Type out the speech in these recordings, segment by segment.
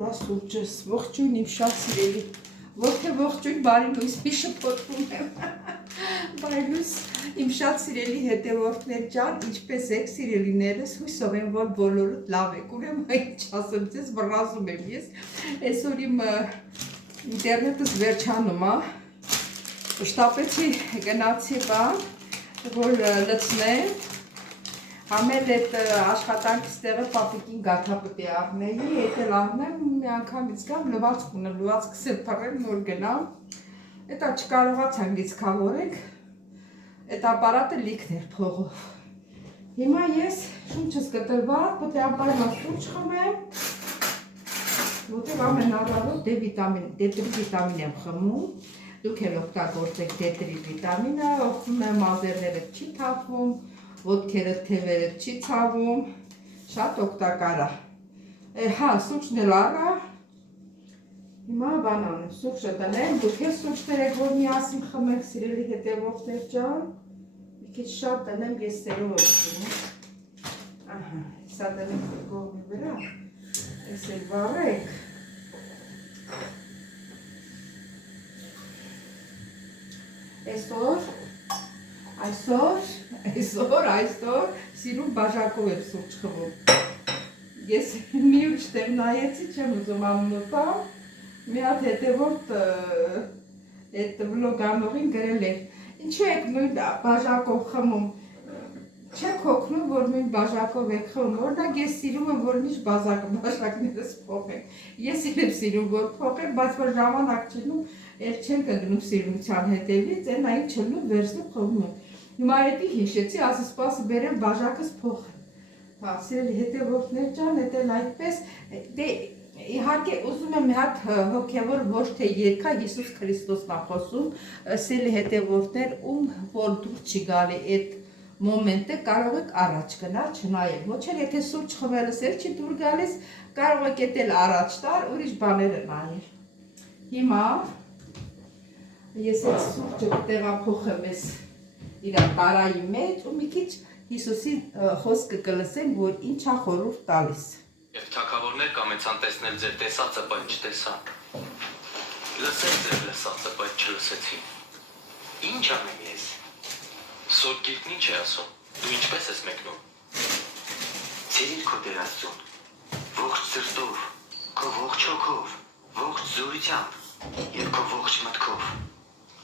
Սուրճս, ողջույն իմ շատ սիրելի, ոչ թե ողջույն բարի լույս մի շփոթվում եմ, բարի իմ շատ սիրելի հետևորդներ ջան, ինչպես եք սիրելիներս, հույսով եմ, որ բոլորդ լավ եք, ուրեմն ինչ ասեմ ձեզ, վռազում եմ ես, այսօր իմ ինտերնետս վերջանում է, շտապեցի գնացի բան, որ լցնեմ, Համել այդ աշխատանքից տեղը պապիկին գաթա պտի առնեի, էտել առնեմ, մի անգամից գամ, լվացք ունեմ, լվացքս էլ պռեմ, նոր գնամ, էտա չկարողացան լիցքավորեք, էտ ապարատը լիքն էր փողով։ Հիմա ես շունչս կտրված, պտի ապարմա շունչ խմեմ, որտեղ ամենառավոտ D3 վիտամին եմ խմում, դուք էլ օգտագործեք D3 վիտամինը, օգնում եմ մազերները չի թափվում, ոտքերը թևերը չի ցավում, շատ օգտակար է։ Հա, սուրճն էլ առա։ Հիմա բան անեմ, սուրճը տնեմ, դուք էլ սուրճ բերեք, որ միասին խմենք, սիրելի հետևորդներ ջան։ Մի քիչ շատ տնեմ, ես սերով եմ։ Ահա, սա տնեմ կողմի վրա։ Էս էլ վառեք։ Այսօր սիրուն բաժակով եմ սուրճ խմում։ Ես մի ուչ տեղ նայեցի, չեմ ուզում ամնոտամ, մի հատ հետևորդ այդ վլոգանողին գրել էր, ինչու եք նույն բաժակով խմում, չեք հոգնում, որ նույն բաժակով եք խմում, օրինակ ես սիրում եմ, որ միշտ բաժակներս փոխեմ, ես էլ եմ սիրում, որ փոխեմ, բայց որ ժամանակ չլնում, էլ չեն կգնում սիրունության հետևից, այն այն չլնում, վերցնում խմում եմ։ Հիմա էդի հիշեցի, ասի սպասի բերեմ բաժակս փոխեմ։ Հա, սիրելի հետևորդներ ջան, էդ այդպես, դե իհարկե ուզում եմ մի հատ հոգևոր ոչ թե երգա Հիսուս Քրիստոսն է խոսում, սիրելի հետևորդներ, ում որ դուր չի գալի այդ մոմենտը կարող եք առաջ գնալ, չնայել։ Ոչ էլ եթե սուրճ խմելս էլ չի դուր գալիս, կարող եք էտել առաջ տալ, ուրիշ բաները նայել։ Հիմա ես այդ սուրճը տեղափոխեմ ես իր տարայի մեջ ու մի քիչ Հիսուսի խոսքը կլսեն, որ ինչա խորհուրդ տալիս։ Եվ թագավորներ կամեցան տեսնել ձեր տեսածը, բայց չտեսան։ Լսել ձեր լսածը, բայց չլսեցին։ Ինչ անեմ ես։ Սուրբ Գիրքն ինչ է ասում։ Դու ինչպես ես մեկնում։ Սիրիր քո Տեր Աստծուն, ողջ սրտով, քո ողջ հոգով, ողջ զորությամբ եւ քո ողջ մտքով։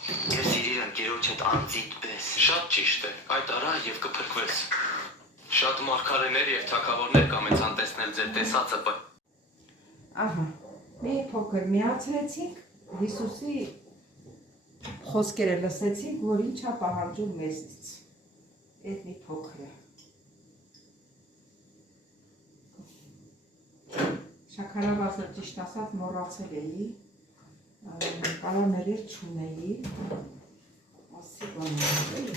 Եվ սիրիր ընկերոջդ անձիդ պես։ Շատ ճիշտ է, այդ արա եւ կփրկվես։ Շատ մարգարեներ եւ թագավորներ կամեցան տեսնել ձեր տեսածը, բայց ահա, մի փոքր միացրեցինք, Հիսուսի խոսքերը լսեցինք, որ ինչա պահանջում մեզնից։ Այդ մի փոքր է։ Շաքարավազը ճիշտ ասած մոռացել էի, կալաներ չունեի, ասի բաներ էի,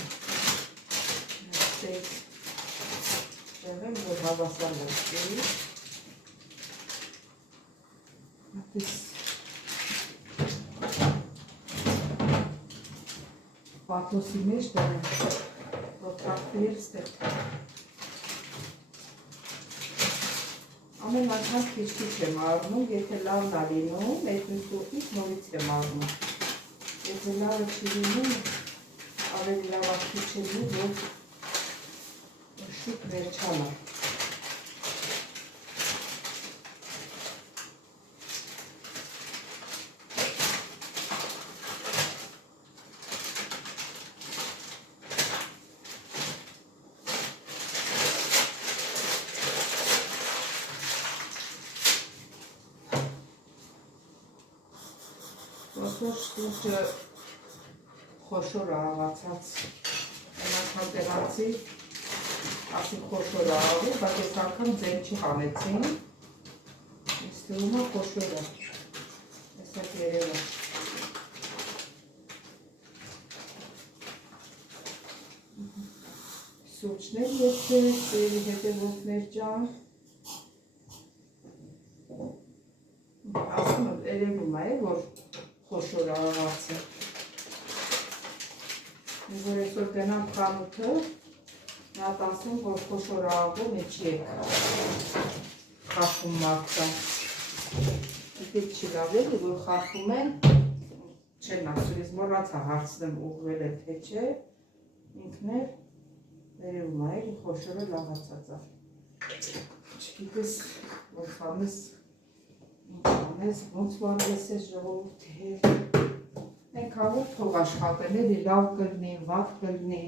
Եղեմ, որ հավասար լսեի, այդպես պաթոսի մեջ դարեմ, որ կաղբեր ստեղ ամեն անգամ քիչ եմ առնում, եթե լավն է լինում, այդ մի սուրճից նորից եմ առնում, եթե լավը չի լինում, ավելի լավ աղթիչելու, որ շուտ վերջանա։ Ոսոր շտուրջը խոշոր աղացած, այնական տեղացի, ասի խոշոր աղավի, բայց ես անգամ ձեն չի հանեցին, ես թվում է խոշորը, եսակ երևը։ Սուրճներ եսեք, սերի հետևորդներ ջան, ասում եմ, երևում է, որ խոշոր աղացը։ Որ այսօր գնամ խանութը, նա տասում, որ խոշոր աղավը մեջ եք խախում մարդը։ պետք չի լավ էլի, որ խախտում են, չեն ասում, ես մոռացա հարցնեմ ուղղվել է թե չէ, ինքն էլ վերևում է, էլի խոշորը լավացած է։ Չգիտես ոնց անես, ոնց վարվես ես ժողովուրդի հետ։ Մենք հավոք թող աշխատել էլի, լավ կլինի, վատ կլինի։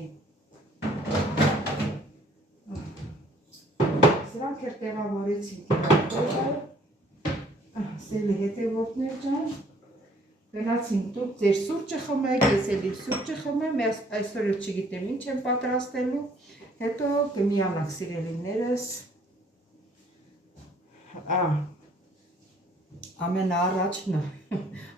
Սրանք էլ տեղավորեցինք իրակները, սելի հետևորդներ ջան, գնացինք դուք ձեր սուրճը խմեք, ես էլ իմ սուրճը խմեմ, այսօր էլ չգիտեմ ինչ եմ պատրաստելու, հետո կմիանանք սիրելիներս, ամենաառաջն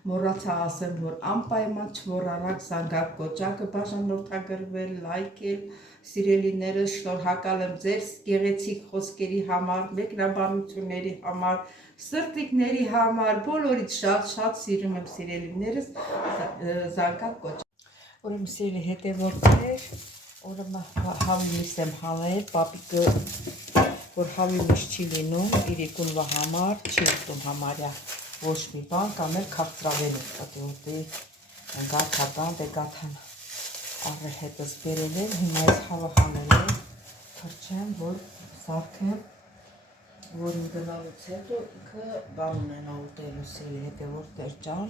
մոռացա ասեմ, որ անպայման չմոռանաք զանգակ կոճակը բաժանորդագրվել, լայքել, սիրելիներս, շնորհակալ եմ ձեր գեղեցիկ խոսքերի համար, մեկնաբանությունների համար, սրտիկների համար, բոլորից շատ սիրում եմ սիրելիներս, զանգակ կոճակ։ Ուրեմն սիրելի հետևորդներ, ուրեմն հավի միս եմ հանել, պապիկը, որ հավի միս չի լինում, իր իկունվա համար, չի ուտում համարյա ոչ մի բան, կամ էլ քաղցրավեն եմ պատիոտի, գաթատան, դե գաթան առել հետս բերել եմ, հիմա ես հավը հանել եմ, թրջեմ, որ սարքեմ, որ իմ գնալուց հետո ինքը բան ունենա ուտելու սիրելի հետևորդներ ջան,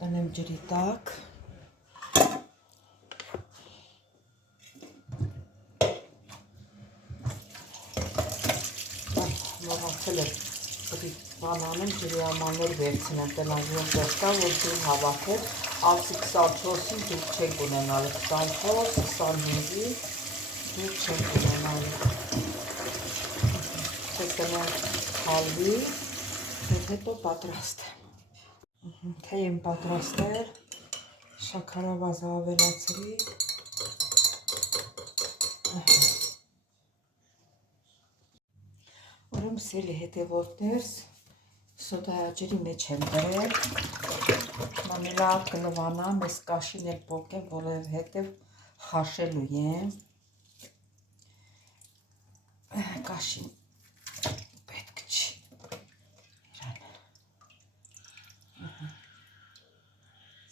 տնեմ ջրի տակ, մոռացել եմ բան անեմ, ջրի ամաններ վերցնեմ, տնազում դեստա, որ ջուր հավաքել, ասի 24-ին դուք չեք ունենալ, 24-25-ի դուք չեք ունենալ, չետնեմ խալվի, հետո պատրաստեմ, թե եմ պատրաստել, շաքարավազը ավելացրի, ուրեմն սիրելի հետևորդներ, սոդայաջրի մեջ եմ դրել, լավ կլվանամ, ես կաշին էլ պոկեմ, որովհետև խաշելու եմ, կաշին պետք չի,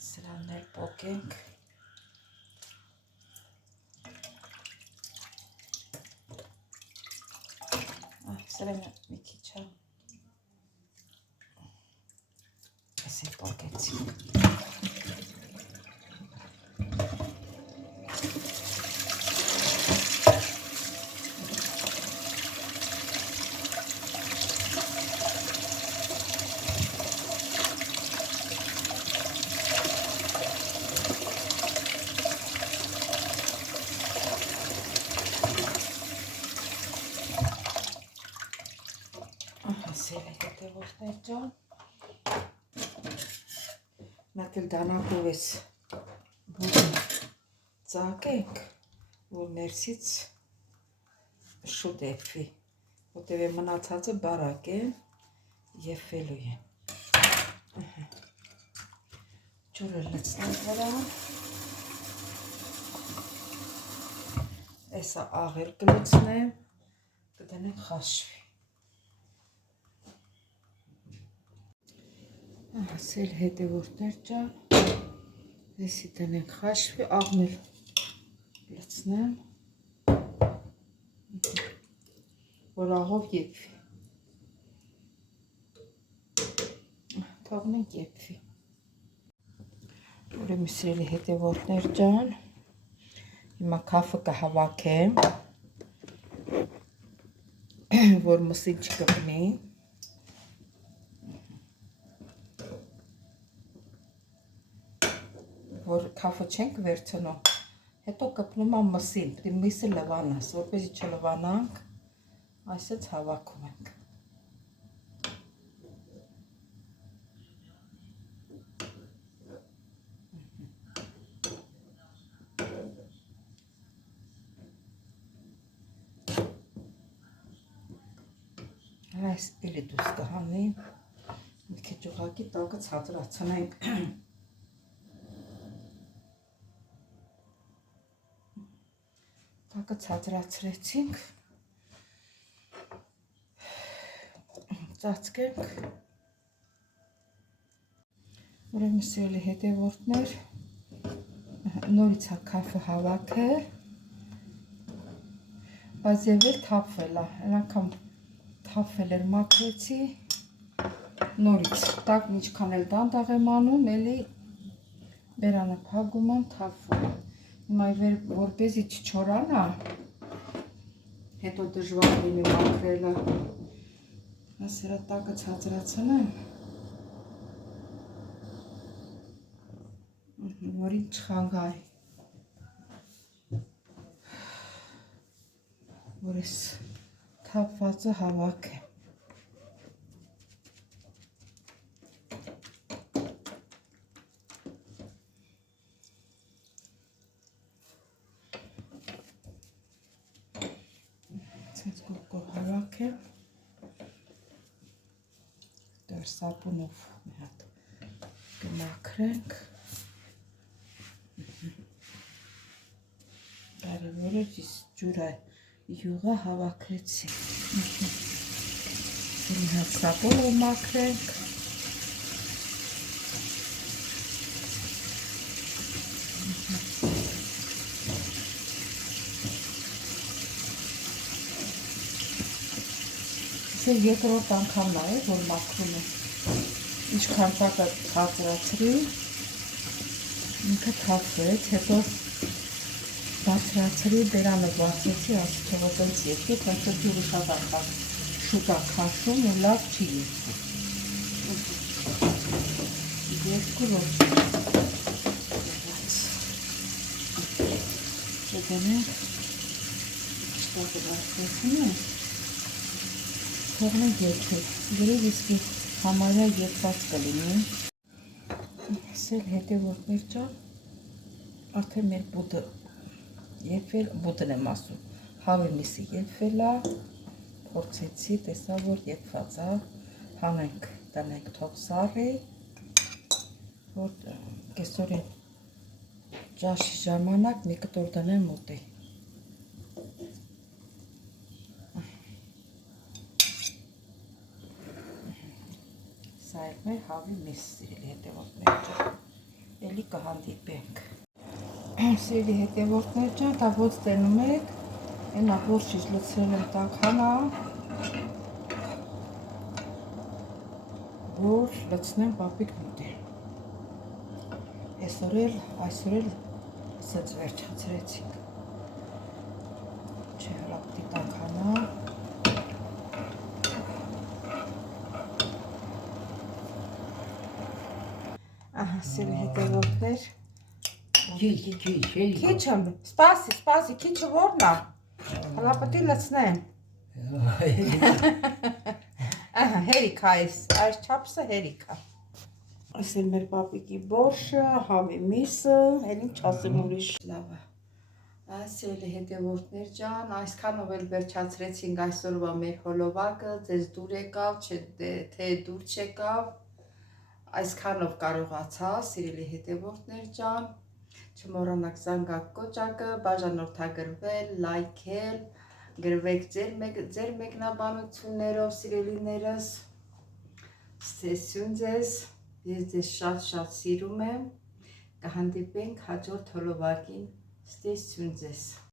սրանն էլ պոկենք, սրան մի քիչ է, ես էլ պոկեցինք, հետևորդներ ջան, մենք էլ դանակով ես բուժին ծակենք, որ ներսից շուտ էպվի, որտև է մնացածը բարակ է, եվվելու են, ջուրը լցնեմ վրա, էսա աղել կլցնեմ, կդնեմ խաշվի, ասել հետևորդներ ջան, էսի տնենք խաշվի, աղմել լցնեմ, որ աղով եպվի, թողնենք եպվի, ուրեմն սիրելի հետևորդներ ջան, հիմա քաֆը կհավաքեմ, որ մսին չկպնի, որ քաֆը չենք վերցնում, հետո կպնում եմ մսին, միսը լվանաս, որպեսզի չլվանանք, այսպես հավաքում ենք։ Այս էլի դուս կհանի, մի քիչ ուղղակի տակը ցածրացնենք։ Տակը ցածրացրեցինք, ծածկենք։ Ուրեմն սիրելի հետևորդներ, նորից է քաֆը հավաքել, բայց եւ էլ թափվել է, այն անգամ թափվել էր մաքրեցի, նորից տակն ինչքան էլ դանդաղ եմ անում, էլի բերանը փակում եմ, թափվում։ Հիմա որպեսզի չչորանա, հետո դժվար լինի մաքրելը, սրա տակը ցածրացնեմ, որին չխանգարի, որ ես թափվածը հավաքեմ։ Ցած կողքով հավաքեմ, դեռ սապունով մի հատ կմաքրենք։ Կարևորը ջուրը յուղը հավաքեցի։ Մի հատ սապունով մաքրենք։ Սա երկրորդ անգամն է, որ մաքրում եմ։ Ինչքան տակը ցածրացրի, ինքը թափվեց, հետո բարձրացրի, բերանը բարձրացի, ասի թողը տենց եկի, թենքը ջուրը շատ ախավ շուտ է քաշում ու լավ չի եկի։ Երկրորդ կդնենք, շտակը բարձրացնում եմ, թողնենք երկել, գրև իսկի համարյա երկված կլինի։ Սել հետևորդներ ջան, արդեն մեր բուդը եփել, բուդն եմ ասում, հավի միսը եփվել է, փորձեցի, տեսա որ եփված է, հանենք, տնենք թող սառի, որ կեսօրին ճաշի ժամանակ մի կտոր դնեմ ուտի։ Սա էլ մեր հավի միս, սիրելի հետևորդներ ջան, էլի կհանդիպենք։ Սիրելի հետևորդներ ջան, դա ոնց տենում եք, այնա բորշից լցրել եմ տաքանա, որ լցնեմ պապիկ մուտի։ Այսօր էլ սենց վերջացրեցինք։ Չէ հրապտի տաքանա։ Ահա, սիրելի հետևորդներ, Քիչ եմ, սպասի, քիչը որն է, հլապտի լցնեմ։ Ահա, հերիք է այս չապսը հերիք է։ Այս էլ մեր պապիկի բորշը, հավի միսը, էլ ինչ ասեմ ուրիշ լավ է։ Սիրելի հետևորդներ ջան, այսքանով էլ վերջացրեցինք այսօրվա մեր հոլովակը, ձեզ դուր եկավ, թե դուր չեկավ, այսքանով կարողացա, սիրելի հետևորդներ ջան, չմոռանաք զանգակ կոճակը, բաժանորդագրվել, լայքել, գրվեք ձեր մեկնաբանություններով, սիրելիներս, ստեսյուն ձեզ, ես ձեզ շատ սիրում եմ, կհանդիպենք հաջորդ հոլովակին, ստեսյուն ձեզ։